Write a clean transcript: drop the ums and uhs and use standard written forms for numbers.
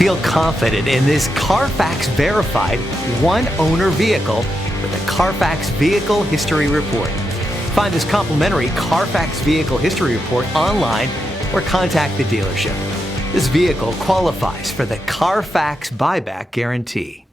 Feel confident in this Carfax verified one-owner vehicle with a Carfax Vehicle History Report. Find this complimentary Carfax Vehicle History Report online or contact the dealership. This vehicle qualifies for the Carfax Buyback Guarantee.